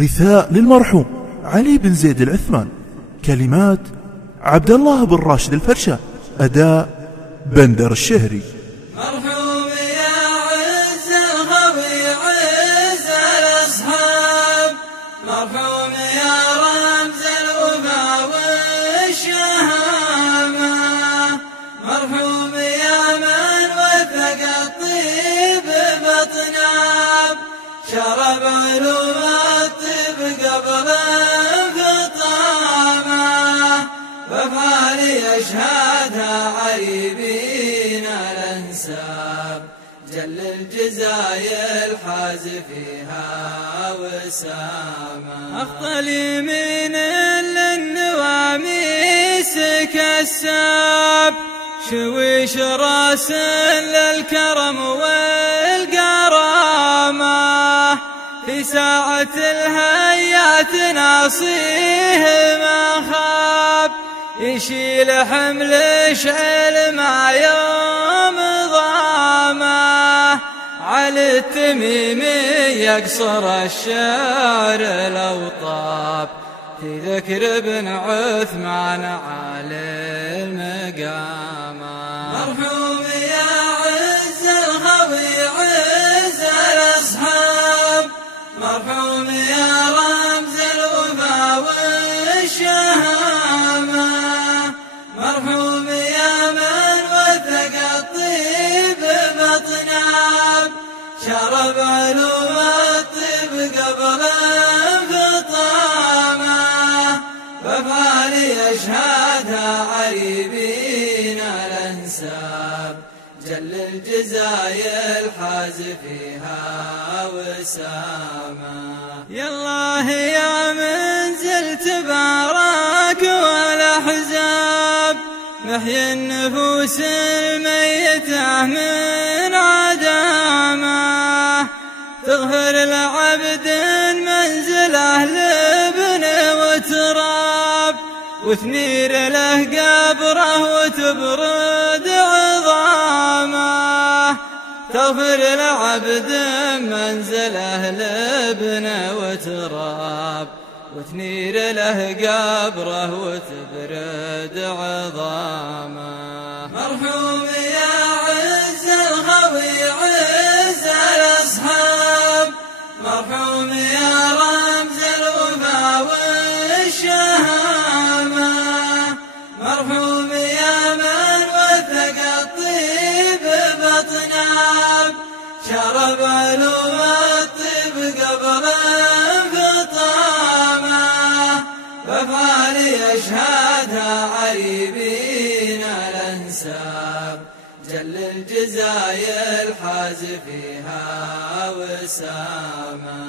رثاء للمرحوم علي بن زيد العثمان. كلمات عبد الله بن راشد الفرشا. أداء بندر الشهري. مرحوم يا عز الخوي عز الأصحاب، مرحوم يا رمز الوفا والشهامة، مرحوم يا من وثق الطيب بطناب، شرب علوم الطب قبل فطامة، وفعلي يشهدها عيبين الانساب، جل الجزايا الحاز فيها وسامة. اخطى اليمين للنواميس كالساب، شويش راس للكرم والكرامة، في ساعة الهيات ناصيه ما خاب، يشيل حمل شعل ما يوم ضامه، على التميمي يقصر الشعر لو طاب، في ذكر ابن عثمان عالي المقامه. مرحوم يا عز الخوي عز الأصحاب، مرحوم يا رمز الوفا والشهامة، مرحوم يا من وثق الطيب بطناب، شرب علوم الطب قبل فطامة، وفعلي يشهدها عريبين الانساب، جل الجزايا الحاز فيها وسامة. يالله يا من زلت بارك والأحزاب، محيي النفوس الميتة من عدامه، تغفر لعبد منزله لابن وتراب، وتنير له قبره وتبرد عظامه، تغفر لعبد منزله لابن وتراب، وتنير له قبره وتبرد عظامه. مرحوم يا عز الخوي عز الأصحاب، مرحوم يا رمز الوفا والشهامة، مرحوم يا من وثق الطيب بطناب، شرب علوم الطب قبل فطامة، وفعلي يشهدها عيبين الانساب، جل الجزايا الحاز فيها وسامة.